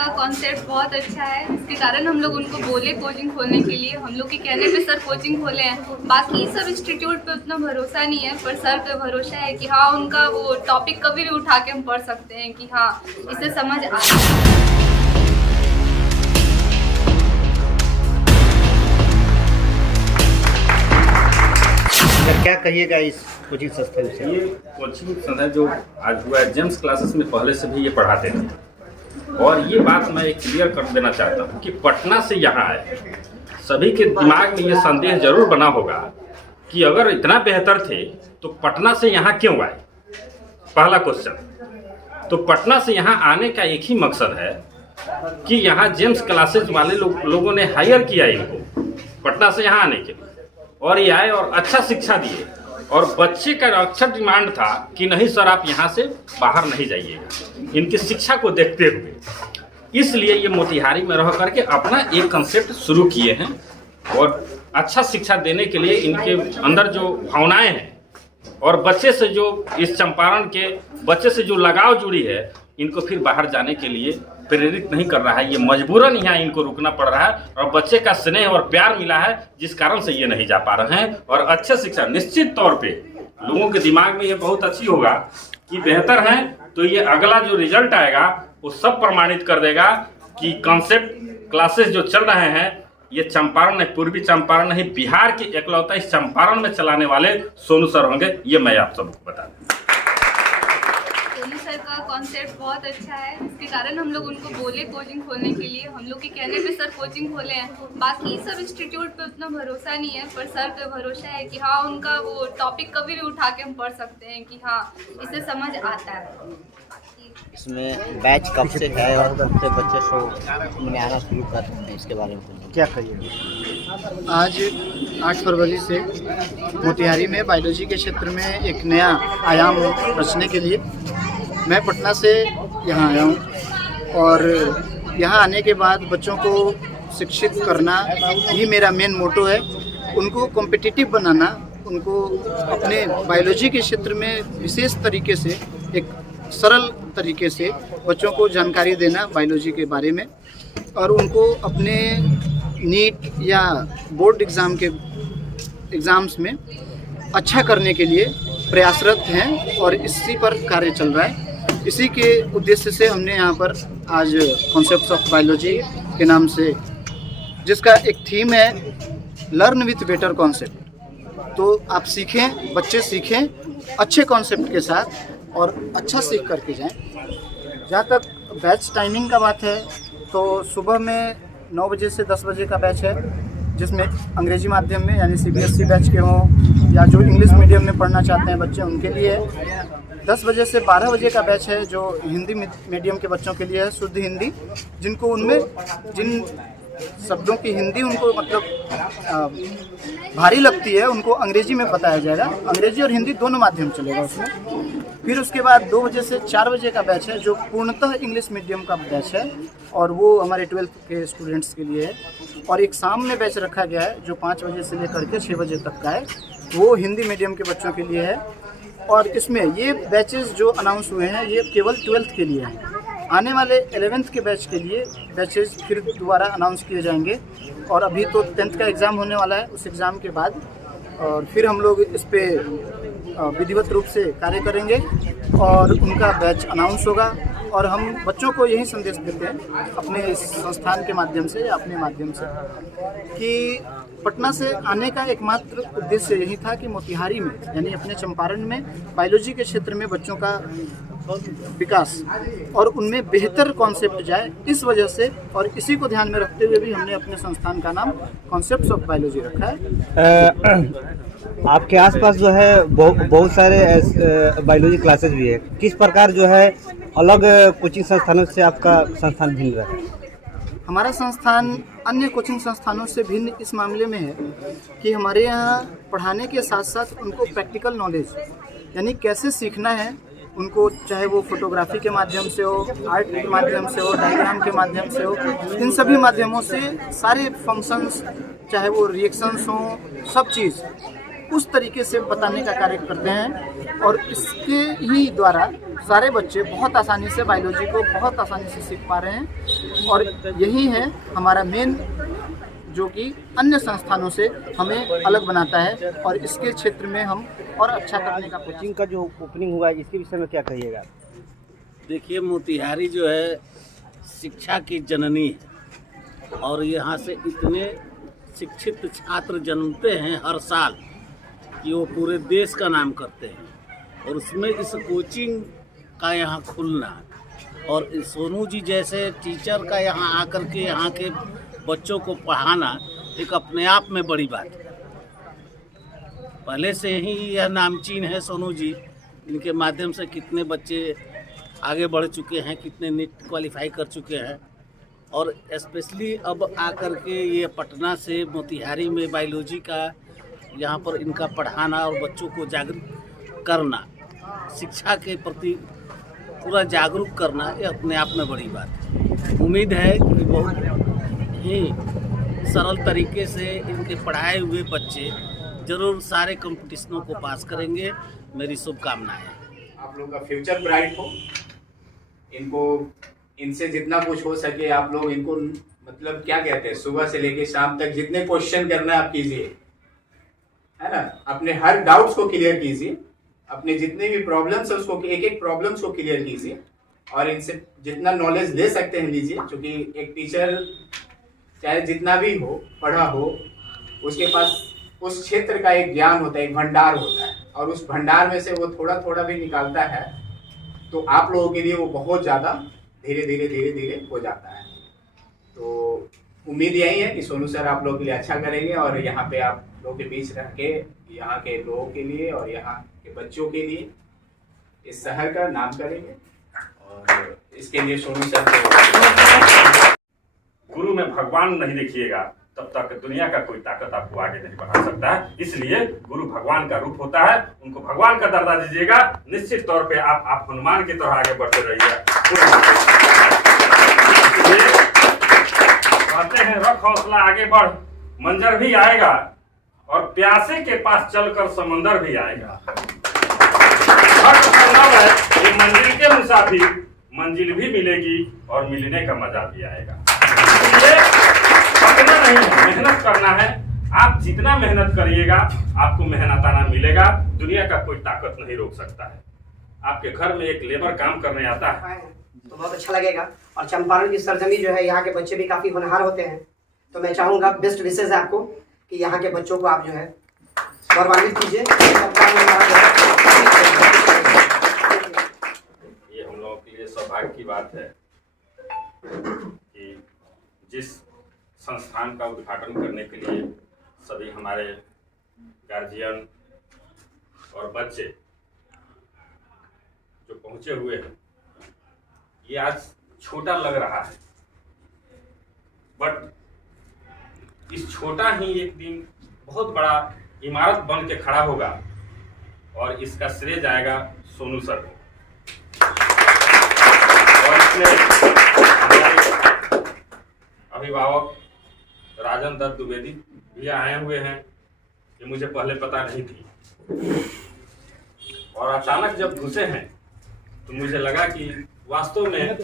का कॉन्सेप्ट बहुत अच्छा है, इसके कारण हम लोग उनको बोले कोचिंग खोलने के लिए। हम लोग के कहने पे सर कोचिंग खोले हैं। बाकी सब इंस्टीट्यूट पे उतना भरोसा नहीं है, पर सर पे भरोसा है कि हाँ उनका वो टॉपिक कभी भी उठा के हम पढ़ सकते हैं कि हाँ इसे समझ आ। क्या कहिएगा इस कोचिंग संस्था से? ये कोचिंग संस्था जो आज हुआ है, जेम्स क्लासेस में पहले से भी ये पढ़ाते थे। और ये बात मैं एक क्लियर कर देना चाहता हूँ कि पटना से यहाँ आए, सभी के दिमाग में ये संदेह जरूर बना होगा कि अगर इतना बेहतर थे तो पटना से यहाँ क्यों आए। पहला क्वेश्चन। तो पटना से यहाँ आने का एक ही मकसद है कि यहाँ जेम्स क्लासेस वाले लोगों ने हायर किया इनको पटना से यहाँ आने के लिए, और ये आए और अच्छा शिक्षा दिए। और बच्चे का अक्सर डिमांड था कि नहीं सर आप यहाँ से बाहर नहीं जाइएगा, इनकी शिक्षा को देखते हुए। इसलिए ये मोतिहारी में रह करके अपना एक कंसेप्ट शुरू किए हैं और अच्छा शिक्षा देने के लिए इनके अंदर जो भावनाएं हैं और बच्चे से जो इस चंपारण के बच्चे से जो लगाव जुड़ी है, इनको फिर बाहर जाने के लिए प्रेरित नहीं कर रहा है। ये मजबूरन यहाँ इनको रुकना पड़ रहा है और बच्चे का स्नेह और प्यार मिला है जिस कारण से ये नहीं जा पा रहे हैं। और अच्छे शिक्षा निश्चित तौर पे लोगों के दिमाग में ये बहुत अच्छी होगा कि बेहतर है, तो ये अगला जो रिजल्ट आएगा वो सब प्रमाणित कर देगा कि कॉन्सेप्ट क्लासेस जो चल रहे हैं ये चंपारण नहीं, पूर्वी चंपारण नहीं, बिहार के एकलौता इस चंपारण में चलाने वाले सोनू सर होंगे। ये मैं आप सबको बता दूं। सोनू सर का कॉन्सेप्ट बहुत अच्छा है, इसके कारण हम लोग उनको बोले कोचिंग खोलने के लिए। हम लोग के कहने पे सर कोचिंग खोले हैं। बाकी सब इंस्टीट्यूट पे उतना भरोसा नहीं है, पर सर पे भरोसा है कि हाँ उनका वो टॉपिक कभी भी उठा के हम पढ़ सकते हैं कि हाँ इसे समझ आता है। इसमें बैच कब से है और कब से बच्चे शो में आना शुरू कर रहे हैं, इसके बारे में क्या कहिएगा? आज 8 फरवरी से मोतिहारी में बायोलॉजी के क्षेत्र में एक नया आयाम रचने के लिए मैं पटना से यहाँ आया हूँ। और यहाँ आने के बाद बच्चों को शिक्षित करना ही मेरा मेन मोटो है। उनको कॉम्पिटिटिव बनाना, उनको अपने बायोलॉजी के क्षेत्र में विशेष तरीके से, एक सरल तरीके से बच्चों को जानकारी देना बायोलॉजी के बारे में, और उनको अपने नीट या बोर्ड एग्ज़ाम्स में अच्छा करने के लिए प्रयासरत हैं और इसी पर कार्य चल रहा है। इसी के उद्देश्य से हमने यहाँ पर आज कॉन्सेप्ट्स ऑफ बायोलॉजी के नाम से, जिसका एक थीम है लर्न विथ बेटर कॉन्सेप्ट। तो आप सीखें, बच्चे सीखें अच्छे कॉन्सेप्ट के साथ और अच्छा सीख करके जाएं। जहाँ तक बैच टाइमिंग का बात है तो सुबह में 9 बजे से 10 बजे का बैच है, जिसमें अंग्रेजी माध्यम में यानी CBSE बैच के हों या जो इंग्लिश मीडियम में पढ़ना चाहते हैं बच्चे उनके लिए है। 10 बजे से 12 बजे का बैच है जो हिंदी मीडियम के बच्चों के लिए है, शुद्ध हिंदी, जिनको उनमें जिन शब्दों की हिंदी उनको मतलब भारी लगती है उनको अंग्रेजी में बताया जाएगा। अंग्रेजी और हिंदी दोनों माध्यम चलेगा उसमें। फिर उसके बाद 2 बजे से 4 बजे का बैच है जो पूर्णतः इंग्लिश मीडियम का बैच है और वो हमारे 12th के स्टूडेंट्स के लिए है। और एक शाम में बैच रखा गया है जो 5 बजे से लेकर के 6 बजे तक का है, वो हिंदी मीडियम के बच्चों के लिए है। और इसमें ये बैचेस जो अनाउंस हुए हैं ये केवल 12th के लिए हैं। आने वाले 11th के बैच के लिए बैचेस फिर दोबारा अनाउंस किए जाएंगे। और अभी तो 10th का एग्ज़ाम होने वाला है, उस एग्ज़ाम के बाद और फिर हम लोग इस पे विधिवत रूप से कार्य करेंगे और उनका बैच अनाउंस होगा। और हम बच्चों को यही संदेश देते हैं अपने इस संस्थान के माध्यम से या अपने माध्यम से कि पटना से आने का एकमात्र उद्देश्य यही था कि मोतिहारी में यानी अपने चंपारण में बायोलॉजी के क्षेत्र में बच्चों का विकास और उनमें बेहतर कॉन्सेप्ट जाए, इस वजह से और इसी को ध्यान में रखते हुए भी हमने अपने संस्थान का नाम कॉन्सेप्ट्स ऑफ बायोलॉजी रखा है। आपके आसपास जो है बहुत सारे बायोलॉजी क्लासेस भी है, किस प्रकार जो है अलग कोचिंग संस्थानों से आपका संस्थान भिन्न रहा है? हमारा संस्थान अन्य कोचिंग संस्थानों से भिन्न इस मामले में है कि हमारे यहाँ पढ़ाने के साथ साथ उनको प्रैक्टिकल नॉलेज यानी कैसे सीखना है उनको, चाहे वो फोटोग्राफी के माध्यम से हो, आर्ट के माध्यम से हो, डायग्राम के माध्यम से हो, इन सभी माध्यमों से सारे फंक्शंस, चाहे वो रिएक्शंस हों, सब चीज़ उस तरीके से बताने का कार्य करते हैं और इसके ही द्वारा सारे बच्चे बहुत आसानी से बायोलॉजी को बहुत आसानी से सीख पा रहे हैं। और यही है हमारा मेन जो कि अन्य संस्थानों से हमें अलग बनाता है और इसके क्षेत्र में हम और अच्छा करने का कोचिंग का जो ओपनिंग हुआ है इसके विषय में क्या कहिएगा? देखिए, मोतिहारी जो है शिक्षा की जननी है और यहाँ से इतने शिक्षित छात्र जन्मते हैं हर साल कि वो पूरे देश का नाम करते हैं। और उसमें इस कोचिंग का यहाँ खुलना और सोनू जी जैसे टीचर का यहाँ आकर के यहाँ के बच्चों को पढ़ाना एक अपने आप में बड़ी बात है। पहले से ही यह नामचीन है सोनू जी, इनके माध्यम से कितने बच्चे आगे बढ़ चुके हैं, कितने नीट क्वालिफाई कर चुके हैं। और स्पेशली अब आकर के ये पटना से मोतिहारी में बायोलॉजी का यहाँ पर इनका पढ़ाना और बच्चों को जागरूक करना, शिक्षा के प्रति पूरा जागरूक करना, ये अपने आप में बड़ी बात है। उम्मीद है कि बहुत ही सरल तरीके से इनके पढ़ाए हुए बच्चे जरूर सारे कंपटीशनों को पास करेंगे। मेरी शुभकामनाएं हैं। आप लोग का फ्यूचर ब्राइट हो, इनको इनसे जितना कुछ हो सके आप लोग इनको मतलब क्या कहते हैं, सुबह से लेके शाम तक जितने क्वेश्चन करना है आप कीजिए, है ना। अपने हर डाउट्स को क्लियर कीजिए, अपने जितने भी प्रॉब्लम्स है उसको एक एक प्रॉब्लम्स को क्लियर कीजिए और इनसे जितना नॉलेज ले सकते हैं लीजिए। क्योंकि एक टीचर चाहे जितना भी हो पढ़ा हो, उसके पास उस क्षेत्र का एक ज्ञान होता है, एक भंडार होता है और उस भंडार में से वो थोड़ा थोड़ा भी निकालता है तो आप लोगों के लिए वो बहुत ज़्यादा धीरे धीरे हो जाता है। तो उम्मीद यही है कि सोनू सर आप लोगों के लिए अच्छा करेंगे और यहाँ पे आप लोगों के बीच रह के यहाँ के लोगों के लिए और यहाँ के बच्चों के लिए इस शहर का नाम करेंगे। और इसके लिए सोनू सर को गुरु में भगवान नहीं देखिएगा तब तक दुनिया का कोई ताकत आपको आगे नहीं बढ़ा सकता है। इसलिए गुरु भगवान का रूप होता है, उनको भगवान का दर्जा दीजिएगा। निश्चित तौर पे आप हनुमान की तरह आगे बढ़ते रहिए। कहते हैं रख हौसला आगे बढ़, मंजर भी आएगा और प्यासे के पास चलकर समंदर भी आएगा। ये मंजिल के मुसाफिर, मंजिल भी मिलेगी और मिलने का मजा भी आएगा। थकना नहीं है, मेहनत करना है। आप जितना मेहनत करिएगा आपको मेहनताना मिलेगा। दुनिया का कोई ताकत नहीं रोक सकता है। आपके घर में एक लेबर काम करने आता है तो बहुत अच्छा लगेगा। और चंपारण की सरजमी जो है, यहाँ के बच्चे भी काफ़ी होनहार होते हैं। तो मैं चाहूँगा बेस्ट विशेष आपको कि यहाँ के बच्चों को आप जो है गौरवान्वित कीजिए। ये हम लोगों के लिए सौभाग्य की बात है कि जिस संस्थान का उद्घाटन करने के लिए सभी हमारे गार्जियन और बच्चे जो पहुंचे हुए हैं, ये आज छोटा लग रहा है बट इस छोटा ही एक दिन बहुत बड़ा इमारत बन के खड़ा होगा और इसका श्रेय जाएगा सोनू सर को। और इसमें अभिभावक राजन दत्त द्विवेदी भी आए हुए हैं, ये मुझे पहले पता नहीं थी और अचानक जब घुसे हैं तो मुझे लगा कि वास्तव में